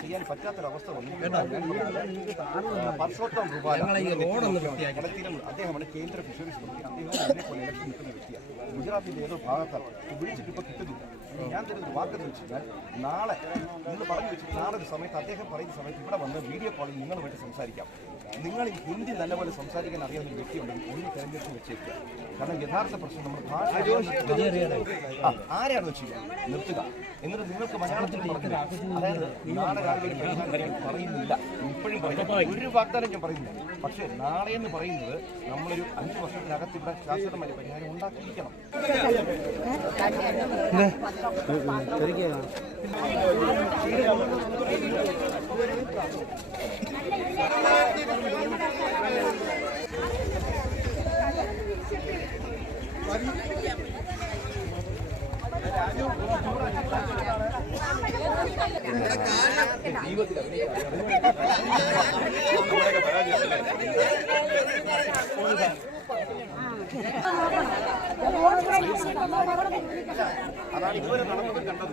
ചെയ്യാൻ പറ്റാത്തൊരവസ്ഥ വന്നു. പർഷോത്തം അദ്ദേഹമാണ് കേന്ദ്ര ഫിഷറീസ് മന്ത്രി. അദ്ദേഹം പോലെ ഇലക്ഷൻ നിൽക്കുന്ന വ്യക്തിയാണ്. ഗുജറാത്തിന്റെ ഏതോ ഭാഗത്താണ് വിളിച്ചിട്ട് ഇപ്പോൾ കിട്ടുന്നില്ല. ഞാൻ തരുന്ന വാക്കെന്ന് വെച്ച് കഴിഞ്ഞാൽ നാളെ ഇന്ന് പറഞ്ഞു വെച്ചിട്ട് നാളെ ഒരു സമയത്ത് അദ്ദേഹം പറയുന്ന സമയത്ത് ഇവിടെ വന്ന് വീഡിയോ കോളിൽ നിങ്ങളുമായിട്ട് സംസാരിക്കാം. നിങ്ങൾ ഹിന്ദി നല്ലപോലെ സംസാരിക്കാൻ അറിയാവുന്ന ഒരു വ്യക്തിയുണ്ടെങ്കിൽ ഒന്ന് തിരഞ്ഞെടുത്ത് വെച്ചേക്കുക. കാരണം യഥാർത്ഥ പ്രശ്നം നമ്മൾ ഭാഷ ആരെയാണ് വെച്ച് നിർത്തുക. എന്നിട്ട് നിങ്ങൾക്ക് മലയാളത്തിൽ പറഞ്ഞില്ല. അതായത് നാളെ രാവിലെ പറയുന്നില്ല, ഇപ്പോഴും പറയുന്നത് ഒരു വാഗ്ദാനം ഞാൻ പറയുന്നില്ല. പക്ഷേ നാളെ എന്ന് പറയുന്നത് നമ്മളൊരു 5 വർഷത്തിനകത്ത് ഇവിടെ ശാശ്വതമായ പരിഹാരം ഉണ്ടാക്കിയിരിക്കണം. അതാണ് ഇതുവരെ നടന്നവർ കണ്ടത്.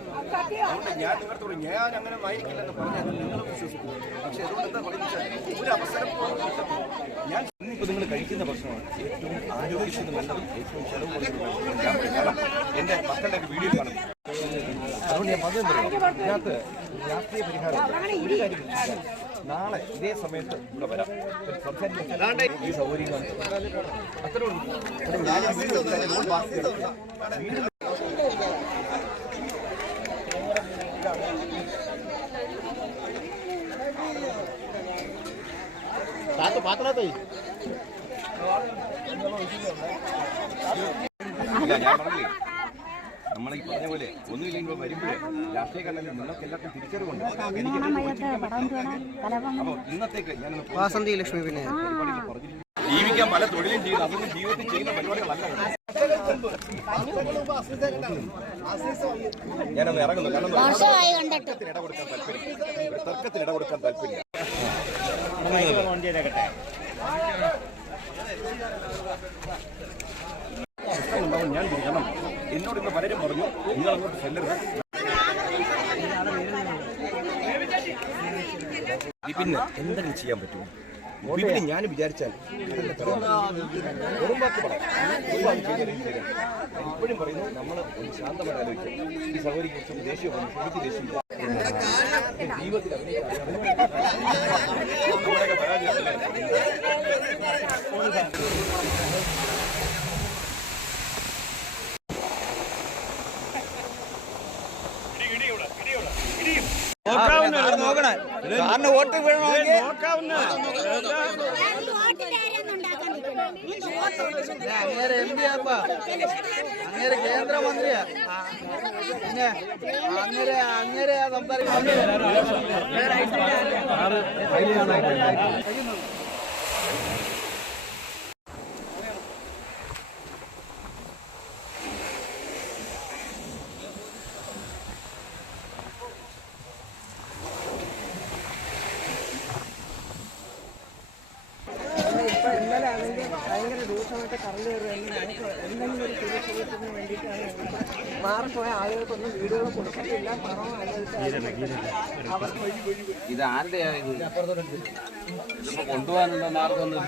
അതുകൊണ്ട് ഞാൻ നിങ്ങളോട് ഞാൻ അങ്ങനെ ആയിരിക്കില്ലെന്ന് പറഞ്ഞാൽ നിങ്ങൾ വിശ്വസിക്കുന്നു. പക്ഷെ അതുകൊണ്ട് എന്താ പറയുന്നത്, ഒരു അവസരം ഞാൻ ഇന്നിപ്പോൾ നിങ്ങൾ കഴിക്കുന്ന ഭക്ഷണമാണ് ഏറ്റവും ആരോഗ്യത്തിന് നല്ലതും ഏറ്റവും ചെലവ് കുറഞ്ഞതും. എൻ്റെ മക്കളുടെ വീഡിയോ കാണും. അതുകൊണ്ട് ഞാൻ പറഞ്ഞു ഇതിനകത്ത് രാഷ്ട്രീയ പരിഹാരം ഒരു കാര്യം. നാളെ ഇതേ സമയത്ത് ഇവിടെ വരാം, സംസാരിക്കാൻ ഈ സൗകര്യങ്ങൾ അത്ര പാത്രത്തോ ഞാൻ പറഞ്ഞില്ലേ, നമ്മളീ പറഞ്ഞ പോലെ ഒന്നുമില്ലെങ്കിൽ വരുമ്പോഴേ രാഷ്ട്രീയ കണ്ടെങ്കിൽ നിങ്ങൾക്ക് എല്ലാവർക്കും തിരിച്ചറിവുണ്ട്. അപ്പോൾ ഇന്നത്തേക്ക് ഞാൻ വാസന്തി ലക്ഷ്മി പിന്നെ ജീവിക്കാൻ പല തൊഴിലും ചെയ്യുന്നു. അതൊന്നും ജീവിതത്തിൽ ചെയ്യുന്ന പരിപാടികളല്ല. ഞാനൊന്ന് ഇറങ്ങുന്നു. കാരണം തർക്കത്തിന് ഇട കൊടുക്കാൻ താല്പര്യം. ഞാൻ തിരിക്കണം. എന്നോട് ഇന്ന് പലരും പറഞ്ഞു നിങ്ങൾ അങ്ങോട്ട് ചെല്ലരുത്. പിന്നെ എന്തെങ്കിലും ചെയ്യാൻ പറ്റുമോ? പിന്നെ ഞാൻ വിചാരിച്ചാൽ ഇപ്പോഴും പറയുന്നു നമ്മൾ ശാന്തമായി ആലോചിക്കും. ഈ സഹോദരിക്ക് കുറച്ച് ദേഷ്യമാണ്, എനിക്ക് ദേഷ്യമില്ല. ജീവിതത്തിൽ നമ്മുടെയൊക്കെ പരാജയമല്ലേ. സാറിന് വോട്ട് വീഴണമെങ്കിൽ അങ്ങേരെ MP ആപ്പാ, അങ്ങേരെ കേന്ദ്രമന്ത്രിയാ, പിന്നെ അങ്ങേരെ സംസാരിക്കാൻ ഭയങ്കര രൂക്ഷമായിട്ട് കറണ്ട് കയറുകയാണെങ്കിൽ ഞങ്ങൾക്ക് എന്തെങ്കിലും ഒരു സുരക്ഷിതത്വത്തിന് വേണ്ടിയിട്ടാണ് മാറിപ്പോയ ആളുകൾക്കൊന്നും വീടുകൾ കൊടുക്കത്തില്ല. ഇത് ആരുടെയാ? ഇതിപ്പോ കൊണ്ടുപോകാനുള്ള മാർഗമൊന്നും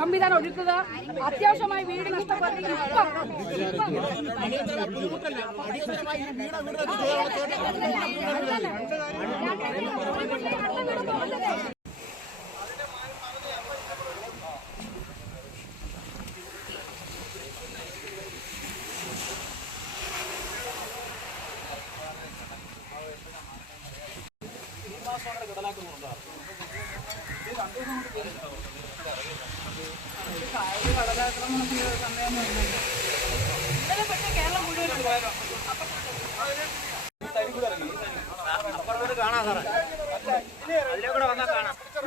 സംവിധാനം ഒരുക്കുക, അത്യാവശ്യമായി വീട് നഷ്ടപ്പെട്ടു.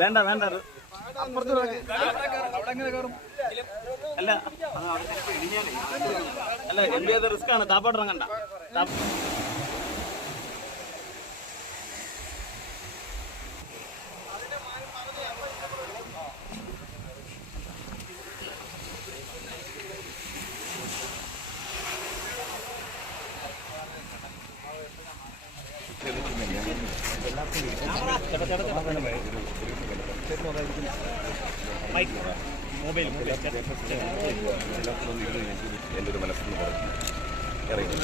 വേണ്ട വേണ്ട, അവിടെ എങ്ങനെ കയറും? അല്ല അല്ല എന്ത് റിസ്ക് ആണ് താപ്പോട്ടിറങ്ങണ്ട. എൻ്റെ ഒരു മനസ്സിൽ നിന്ന് പറഞ്ഞു ഇറങ്ങി